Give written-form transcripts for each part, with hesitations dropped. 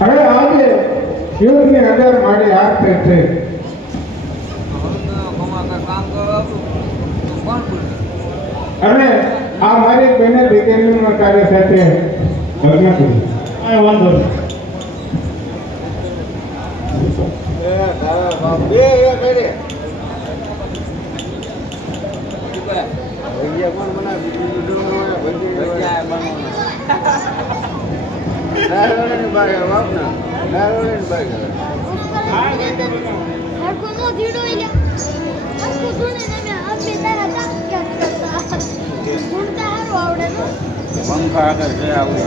હવે આજે યુદ્ધની અંદર મારી હાથ છે અને આ મારી બેને દીકરીનું કાર્ય સાથે લગ્ન કર્યું. વાંધો નહીં. પંખા આગળ છે આવું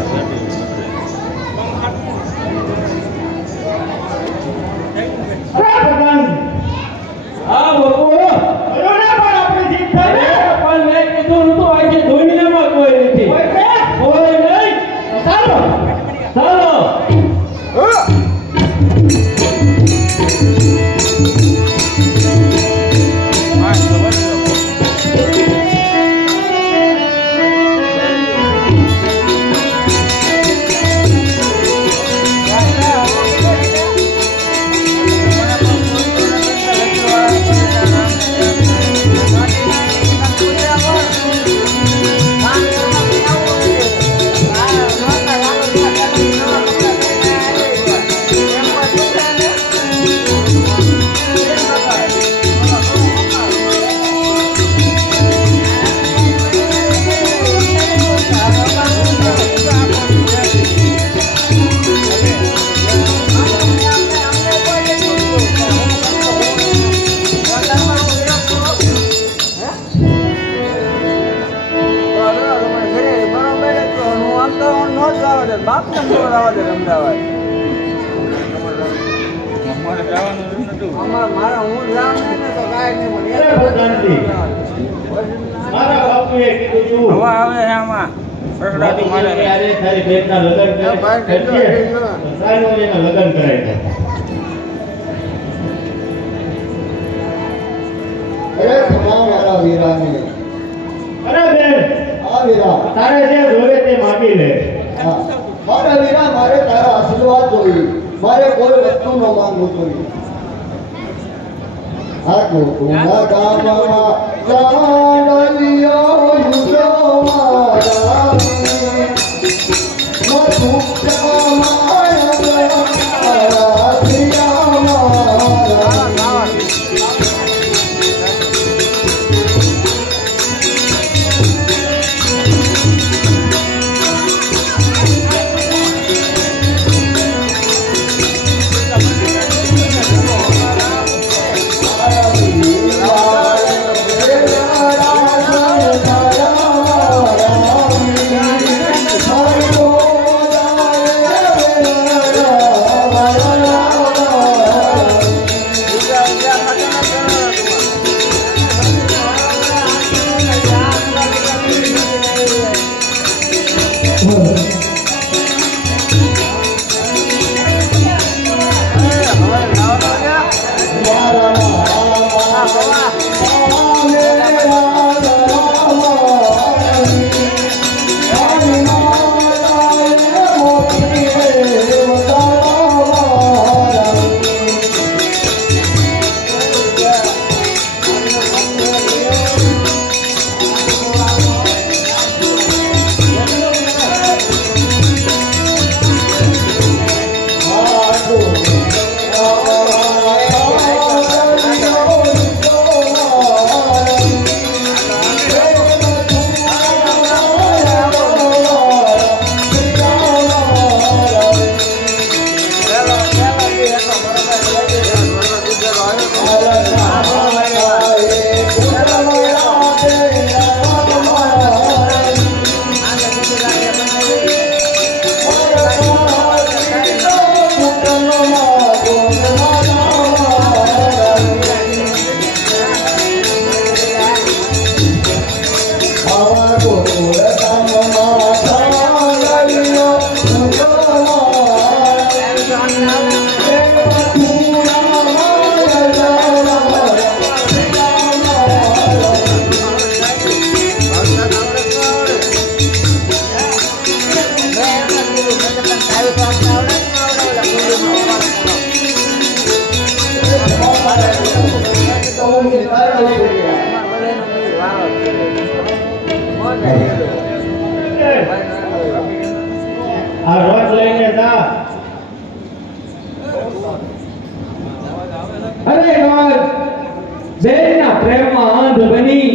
પ્રેમમાં અંધ બની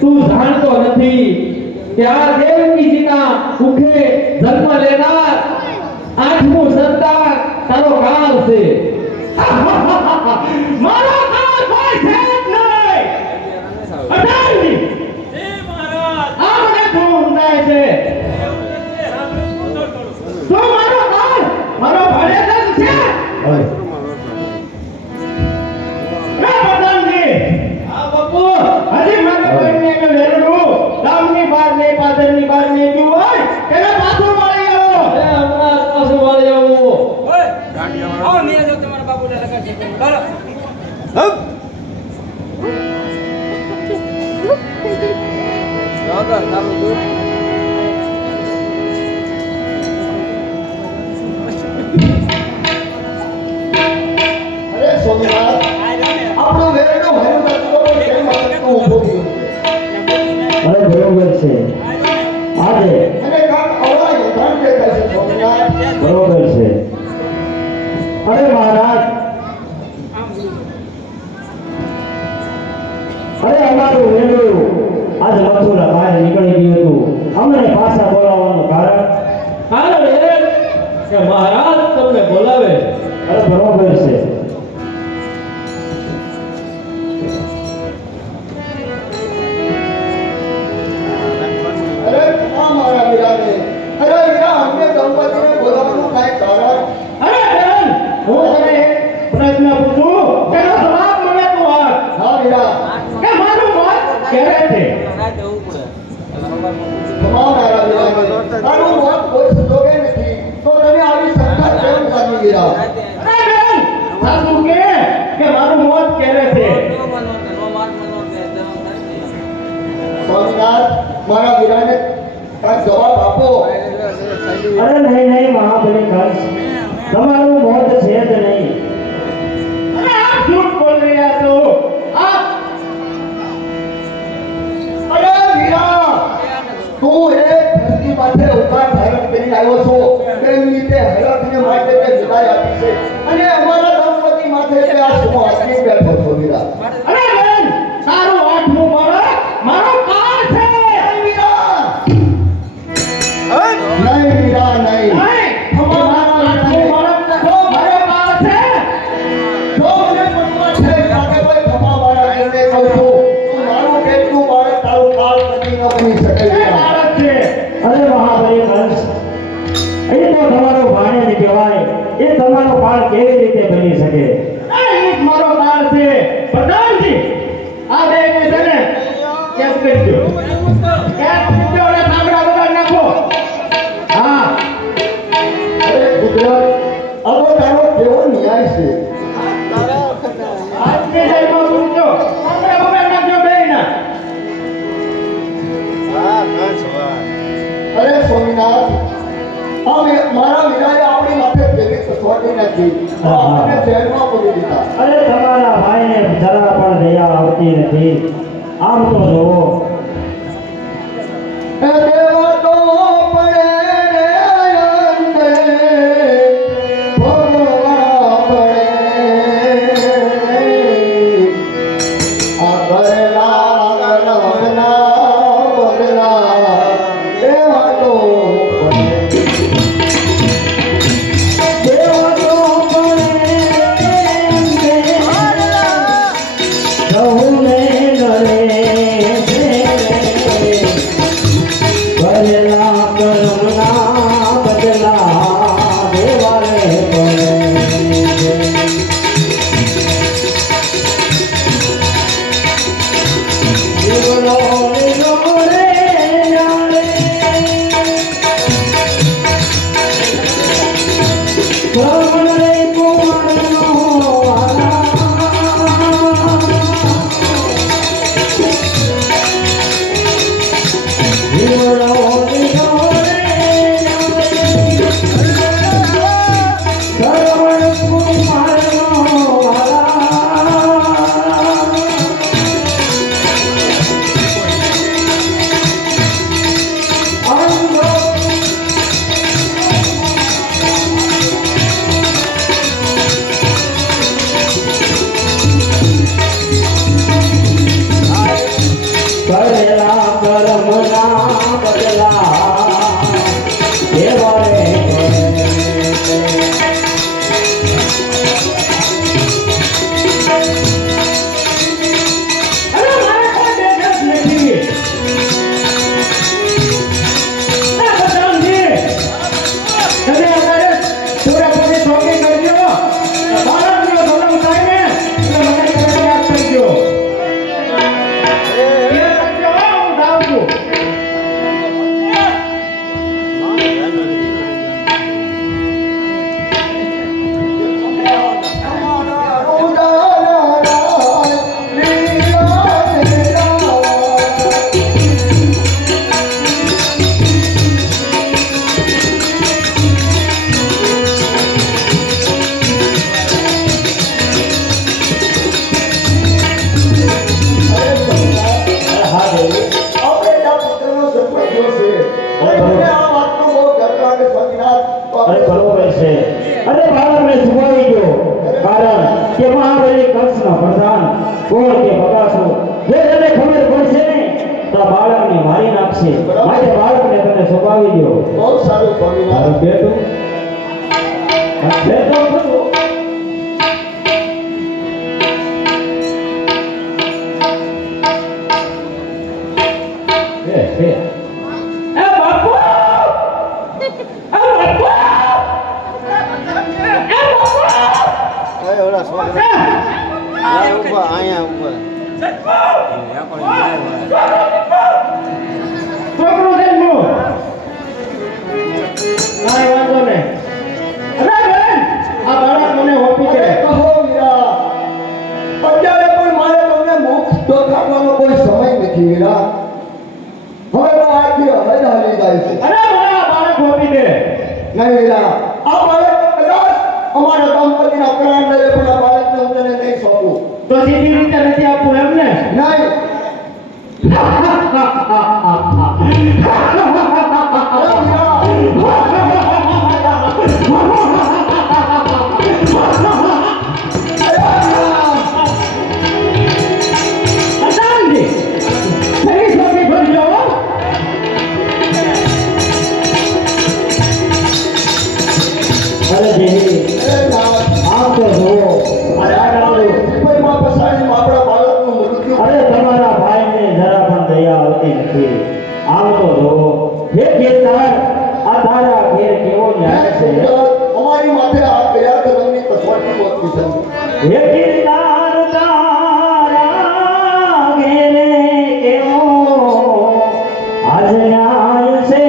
તું જાણતો નથી કે આ દેવકીજીના મુખે જન્મ લેનાર 8મું સંતાન તારો કાળ છે. મારો કાળ કોઈ છે જ નહીં. અઢારજી આ મને શું ઊંડાય છે? તું મારો કાળ મારો ભાડેદાર છે. હજી મારા ભાઈને કે વેરડું ગામની બહાર ને પાદરની બહાર ને ગયું હોય એને પાછું મળી આવો. હમણાં પાછું મળી આવો. આવો નહીં જો તમારા બાપુને લગાડશે બરાબર. દાદા ચાલુ દૂર અરે સોમનાથ આપણો વેરડો ભર્યો તો કેમ આટલું ઊભો થયો? અરે બરોબર છે આજે અને કાક અવાજ ઉધાર દેખાય છે સોમનાથ. બરોબર છે. અરે મહારાજ અરે અમારું વેલું આજ મથુરા બહાર નીકળી ગયું હતું. અમને પાછા બોલાવવાનું કારણ એ કે મહારાજ તમને બોલાવે. અરે બરોબર છે. અરે તમામ મારા વીરાને અરે વીરા અમને દંપતીને બોલાવવાનું કાંઈ કારણ? અરે બેન હું તને એક પ્રશ્ન પૂછું તેનો જવાબ મને તું આપ. હા વીરા કે મારું મત ક્યારે છે? રાતે ઉપડે તમામ મારા વીરાને તારું મત કોઈ સંજોગે નથી તો તને આવી શંકા કેમ લાગી વીરા? રાતે અરે બેન સાચું કે મારું મત ક્યારે છે? નો માનો કે નો માન મનો કે ધર્મ ધર્મ સ્વામિનાથ મારા વીરાને કાંઈક જવાબ આપો. અરે નહીં મહાબલી કંસ તમારું મોત છે જ નહીં. અરે આપ ઝૂઠ બોલ રહ્યા છો. આપ અરે વીરા તું એક ધરતી માથે ઉતાર ધારણ કરી આવ્યો છો તેની રીતે હરખને માટે તે વિદાય આપી છે અને અમારા દંપતી માથે તે આ શું આદમી બેઠો છો વીરા? અરે બેન તારું 8મું વર્ષ મારો કાળ છે. વીરા નહીં વીરા નહીં નહીં તમારું 8મું વર્ષ તો મારો કાળ છે. જો મને મનમાં છે કે કોઈ ખમા વાળા નિર્ણય કહું છું તું મારું કેટલું બાળક તારું કાળ નથી ન બની શકે એ વીરા. બાળક છે. અરે મહાબલી કંસ એ તો તમારો ભાણેજ કહેવાય. એ તમારો કાળ કેવી રીતે બની શકે? એ મારો કાળ છે. પ્રધાનજી આ બે છે ને કેસ કરજો. કેસ કરજો અને સાંભળા વગર નાખો. હા અરે ગુજરાત આવો તારો કેવો ન્યાય છે? આજની જયમાં પૂછજો સાંભળા વગર નાખજો બેયના. અરે સ્વામિનાથ અમે મારા વિનાએ આપણી માથે કેવી કસોટી નાખી આપણને જેલમાં પૂરી દીધા. અરે તમારા ભાઈને જરા પણ દયા આવતી નથી. આમ તો જોવો એ દેવા તો પડે રે અંતે ભોગવા પડે આ કરેલા રમના બદલા દેવા તો પડે. દેવા તો પડે સહુને ગળે છે. ભરેલા કર્મના બદલા દેવાને પડે. જીવનો લીલો રે જાણે શ્રવણ રે કુમારનો વાલા. જીવનો લીલો રે શ્રવણ કુમારનો વાલા. અંગો તારો સ્વામિનારાયણ. બેટો આ બેટો ખરો એ બાપુ ઓય ઓલા છોકરા અહીંયા ઊભા, અહીંયા ઊભા. છોકરો જન્મો કાંઈ વાંધો નહીં. અરે બેન આ બાળક મને હોપી દે. અરે કહો વીરા, અત્યારે પણ મારે તમને મુખ દેખાડવાનો કોઈ સમય નથી વીરા. હવે તો આજથી હદ હાલી જાય છે. અરે મને આ બાળક હોપી દે. નહીં વીરા, આ બાળક કદાચ અમારા દંપતીના પ્રાણ લઈએ પણ આ બાળકને હું તને નહીં સોંપું. તો સીધી રીતે નથી આપવું એમ ને? નહીં. અરે વીરા, અદાનજી ફરી સોપી ભરી લો. અરે દેવી અરે નાથ, આમ તો જુઓ આ દાદાનું. જીવનમાં પસાડીને આપણા બાળકનું મૃત્યુ. અરે તમારા ભાઈને જરા પણ દયા આવતી નથી. આમ તો જુઓ હે કેતર આ તારા ઘેર કેવો ન્યાય છે. અમારી માથે આ કયા ધર્મની કસોટી હોતી છે. હે કેતર તારા ઘેરે કેવો આજ ન્યાય છે.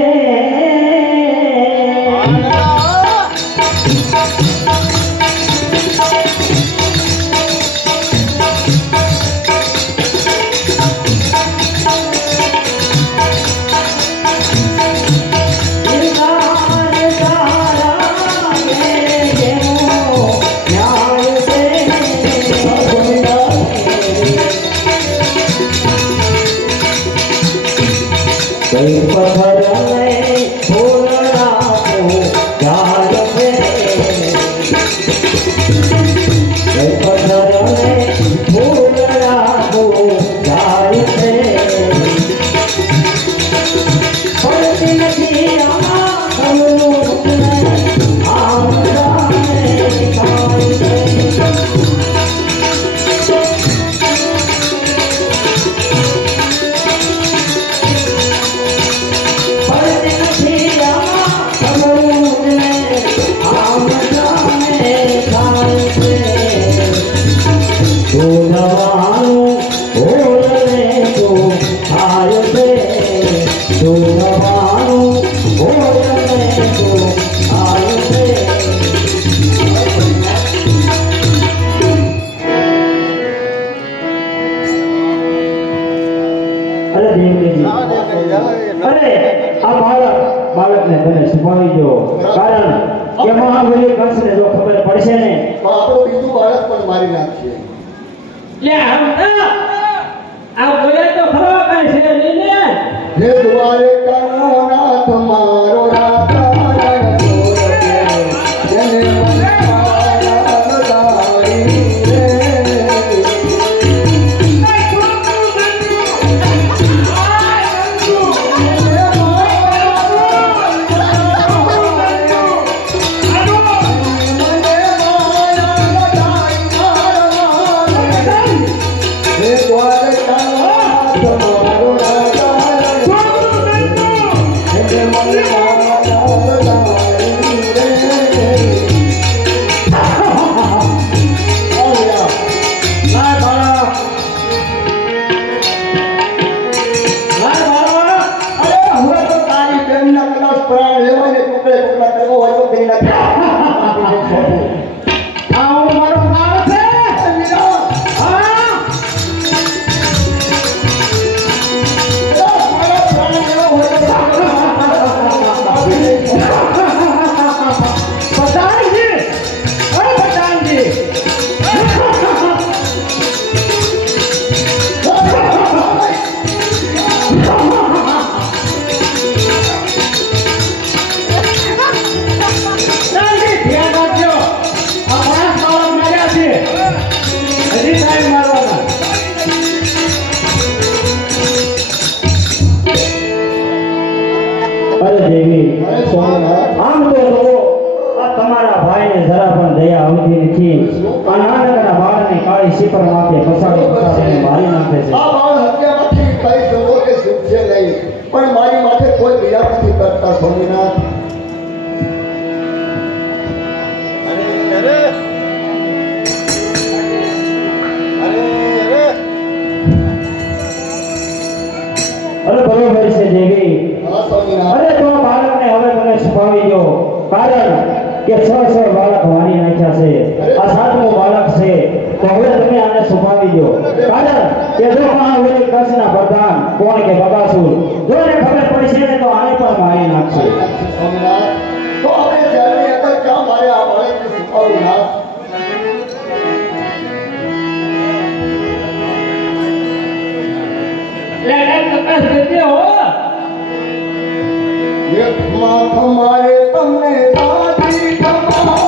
કઈ પથર ને ફૂલ રાખો યાદ છે. કઈ પથર ને ફૂલ રાખો યાદ છે. પડતી નથી આમાં કમલું આમ જાણે કાંઈ છે. અરે આ બાળકને તમે છુપાવી દો, કારણ કે મહાબલી કંસને જો ખબર પડશે ને તો આપણું બીજું બાળક પણ મારી નાખશે. લે આ બોલે તો ખરો કઈ છે નહીં ને. હે દ્વારકાનો નાથ મારો રાધારણ છોડકે, એને મનમાયા બધારી રે. હે દ્વારકાનો નાથ મારો રાધારણ, એને મનમાયા બધારી રે. આવ્યા. ના બાળા અરે હવે તો તારી બેનના કદાચ પ્રાણ લેવાય ને ટુકડે ટુકડા કરવો હોય તો કરી નાખે. આ હું મારો બાળ છે. પઠાણજી, અરે પઠાણજી ધ્યાન રાખજો. આ માણસ બાળક માર્યા છે, હજી ટાઈમ મારવાના. અરે દેવી અરે સ્વામિનારાયણ. જરા પણ દયા આવતી નથી. આ નાનકડા બાળકને કાળી શીપર માથે પસાડીને મારી નાખે છે. આ બાળ હત્યામાંથી કઈ જવો કે સુખ છે નહીં, પણ મારી માથે કોઈ દયા નથી કરતા સ્વામીનાથ. અરે બરોબર છે દેવી. હા સ્વામીનાથ. અરે તો બાળકને હવે તમે છુપાવી દો, કારણ કે 6 બાળક મારી નાખ્યા છે. આ 7મું બાળક છે, તો હવે તમે આને છુપાવી દો, કારણ કે જો મહાબલી કચ્છના પ્રધાન કોણ કે બગાસુર જો એને ખબર પડશે ને તો આને પણ મારી નાખશે. સ્વામીનાથ, તો આપણે જલ્દી અંદર ક્યાં મારે આ બાળકને છુપાવવું ના? લે તપાસ કરજે હો. એકમાં તમારે તમને રાજી તમારા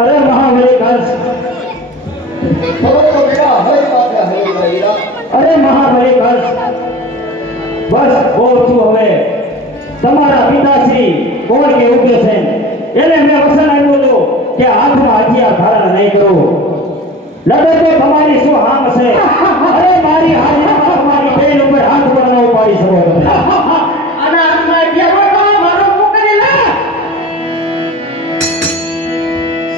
અરે મહાબલી કચ્છ, ખબર તો મેરા હર બાતે હરી ગઈરા. અરે મહાબલી કચ્છ, બસ બહુ છું હવે. તમારા પિતાશ્રી કોણ કે ઉગ્રસેન એને મેં વસન આપ્યું હતું કે હાથમાં હથિયાર ધારણ નહીં કરું. લગન તો તમારી શું હામ છે? અરે મારી હાથમાં તમારી બેન ઉપર હાથ પર ન ઉપાડી શકો તમે. અને હાથમાં હથિયાર તો મારો મુકરી લે.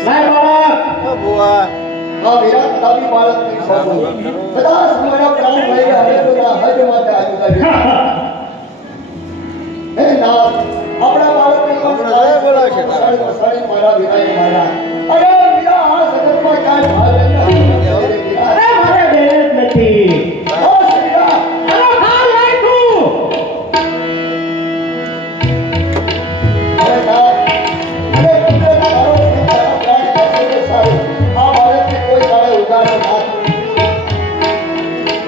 લાય બાળક. આ વિરાટ તાબી બાળકની સાબુ કદાચ મારા પ્રાણ લઈ આવે તો ના હદ માટે આવી જાય. હે નાથ, આપણા બાળકને કોણ બોલાવે છે? સાડી મારા વિરાય મારા. અરે વીરા, આ જગતમાં ક્યાંય ભાગ નથી. અરે મારે બેન જ નથી. ઓ વીરા, અરે ખા લાય તું. અરે નાથ, અરે કુદરત તારો છે, તારા પ્રાણ કરશે તો સારું. આ બાળકને કોઈ કાળે ઉગાડો નાથ.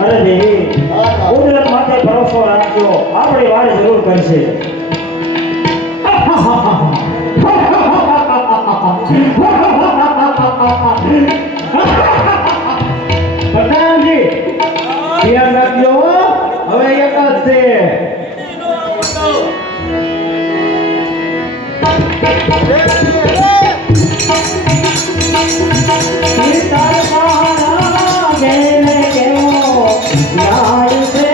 અરે દેવી, હા નાથ. કુદરત માથે ભરોસો રાખજો, આપણી વાર જરૂર કરશે. પ્રધાનજી ધ્યાન રાખજો હો. હવે એક જ છે. સીતાર મારા ગેલે કેવો લાડ છે.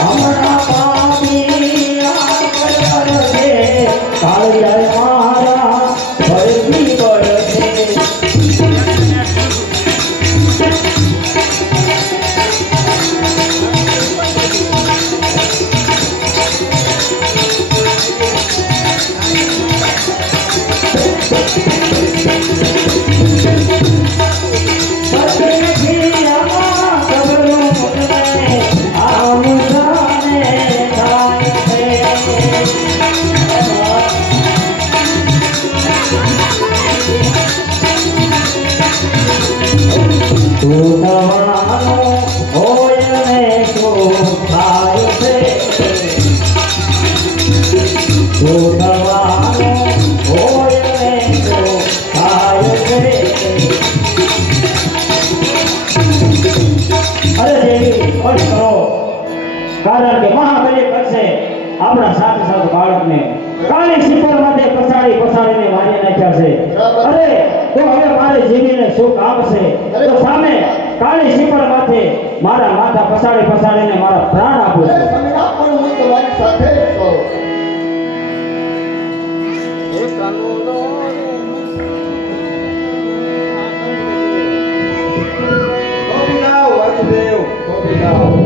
હમણાં પાપી આ કરશે, કાળિયા મારા ભરતી પડશે. કારણ કે મહાબલી કચ્છે આપણા સાથ સાથ બાળકને કાળી શીપર માટે પસાડીને મારી નાખ્યા છે. અરે તો હવે મારે જીવીને સુખ આપશે તો સામે કાળી શીપર માથે મારા માથા પસાડીને મારા પ્રાણ આપું છું. સ્વામીનાથ, પણ હું તમારી સાથે જ છું. ગોપીનાથ વાસુદેવ, ગોપીનાથ.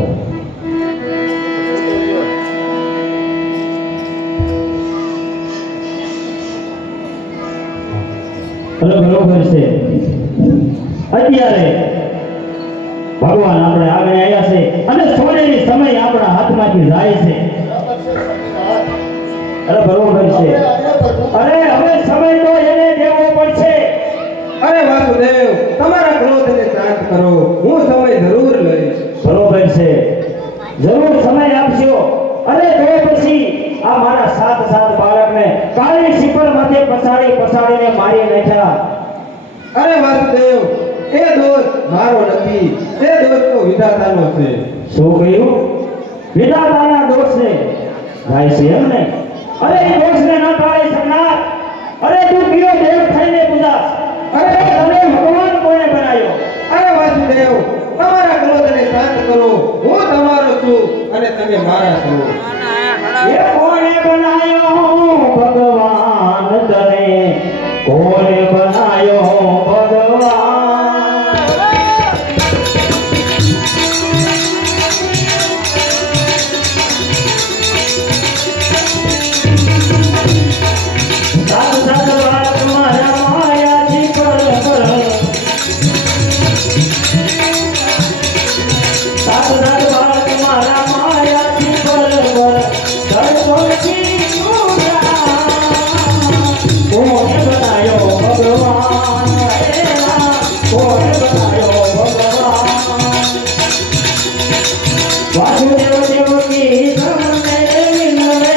બરોબર છે. અત્યારે ભગવાન આપણે આગળ આવ્યા છે અને સોનેરી સમય આપણા હાથમાંથી જાય છે. અરે બરોબર છે. અરે હવે સમય તો એને દેવો પડશે. અરે વાસુદેવ, તમારા ક્રોધને શાંત કરો, હું સમય જરૂર લઈશ. બરોબર છે, જરૂર સમય આપશો. અરે તો પછી આ મારા સાત બાળકને કાળી શિપર માથે પછાડીને મારી નાખ્યા. અરે વાસુદેવ, એ દોષ મારો નથી, એ દોષ તો વિધાતાનો છે. શું કહ્યું? વિધાતાના દોષ છે ભાઈ છે એમ ને? અરે એ દોષને ન ટાળી શકનાર. અરે તું કયો દેવ થઈને પૂજાસ? અરે તને ભગવાન કોણે બનાવ્યો? અરે વાસુદેવ, તમારા ક્રોધને શાંત કરો, હું તમારો છું અને તમે મારા છો. એ કોણે બનાવ્યો ભગવાન તને? કોણે બનાવ્યો ભગવાન? સાત વાત મારા માયાથી પર સાત વાત મારા માયાથી પર કોને બનાયો ભગવાન? કોને બનાયો ભગવાન? વાસુદેવ દેવકી તમને વિનવે,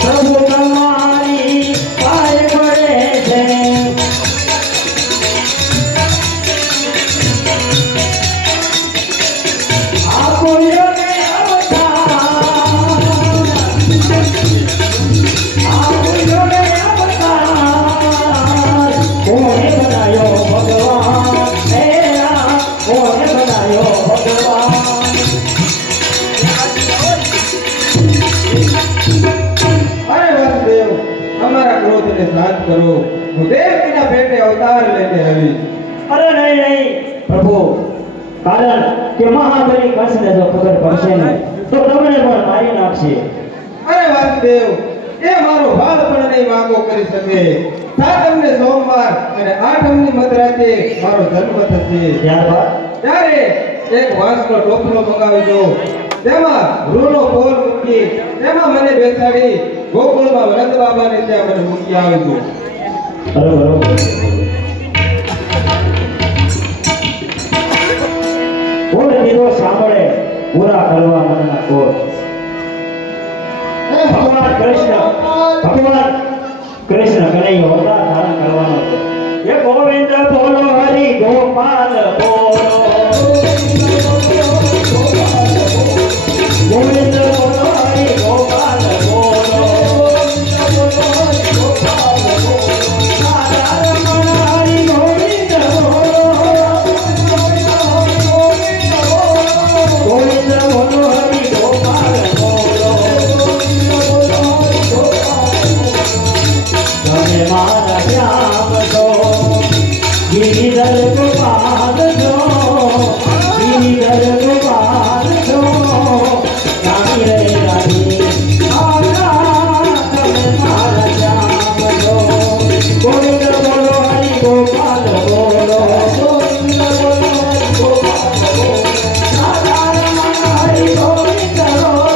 પ્રભુ તમારી પાય પડે છે. કોને બનાયો ભગવાન? કોને બનાયો ભગવાન? અરે વાસુદેવ, અમારા ક્રોધને શાંત કરો, હું દેવકીના પેટે અવતાર લઈને આવી. અરે નહીં પ્રભુ, કારણ કે મહાબલી કંસને જો ખબર પડશે ને તો તમને પણ મારી નાખશે. અરે વાસુદેવ, એ મારો ભાલ પણ નહીં વાંકો કરી શકે. સાતમને સોમવાર અને આઠમની મધરાતે મારો જન્મ થશે. ત્યારબાદ ત્યારે એક વાંસનો ટોપલો મંગાવી દો, તેમાં રૂનો ફોલ મૂકી તેમાં મને બેસાડી ગોકુળમાં વરદ બાબાને ત્યાં મને મૂકી આવજો. બરોબર. કોણ કીધો સાંભળે પૂરા કરવા મનના કોટ. ભગવાન કૃષ્ણ કનૈયો અવતાર ધારણ કરવાનો છે. એ ગોવિંદ બોલો, હરિ ગોપાલ બોલો, ગોવિંદ બોલો, હરિ ગોપાલ બોલો, રાધા રમણ હરિ ગોવિંદ બોલો, ગોવિંદ બોલો, હરિ ગોપાલ બોલો. તમે મારા શ્યામ છો, ગિરિધર ગોપાલ છો, ગિરિધર ગોપાલ છો, રાણી રે રાણી તમે મારા શ્યામ છો. ગોવિંદ બોલો, હરિ ગોપાલ બોલો, ગોવિંદ બોલો, હરિ ગોપાલ બોલો, રાધા રમણ હરિ ગોવિંદ બોલો,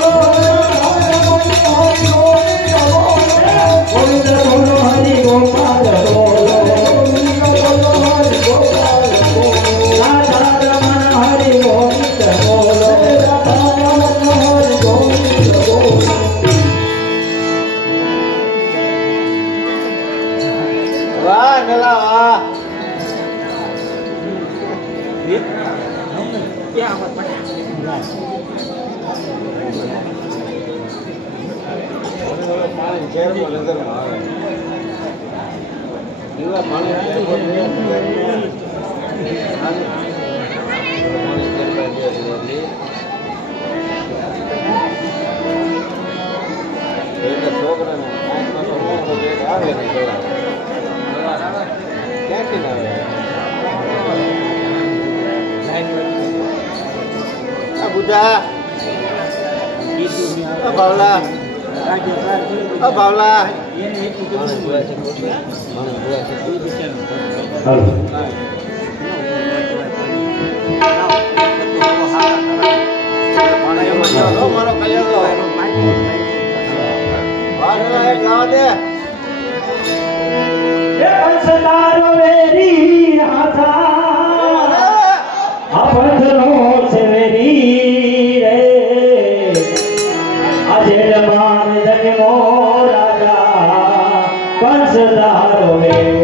ગોવિંદ બોલો, હરિ ગોપાલ બોલો, રાધા રમણ હરિ ગોવિંદ બોલો, રાધા રમણ હરિ ગોવિંદ બોલો. વાહ નલા વાહ. બુધા બાવલા બાવલા મારો કલ્યાણ દે સંસારો વેરી આશા આપનો સેવેરી રે આજે માન જન્મો રાજા કંસદારો વેરી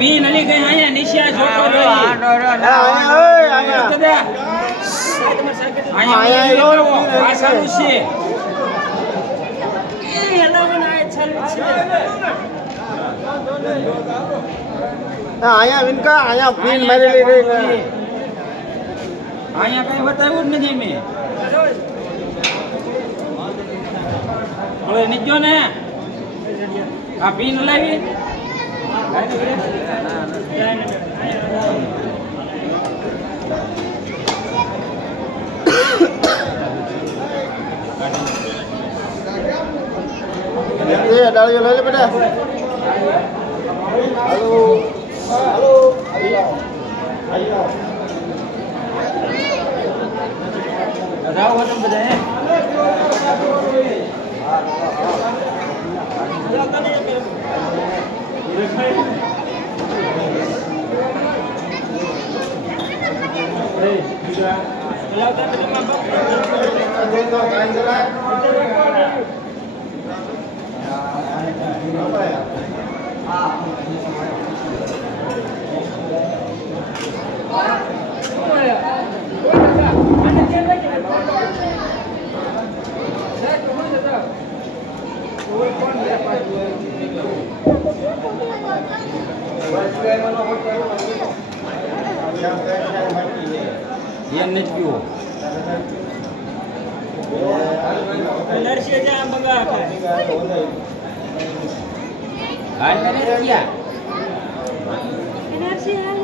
પીન અલી ગઈ આયા નિશા જોતો આ સારું છે એ હલાવન આ ચાલુ છે આયા વિનકા આયા પીન મારેલી રે આયા કઈ બતાવ્યું જ નથી મેં હવે નીચો ને આ પીન લાવી ડાળીઓ લઈ લે બેટા હાલો હાલો રાવ હોતમ બધા હે એને જ પીવો નરસિંહ જા મંગા હાલ કરે ક્યાં નરસિંહ હાલ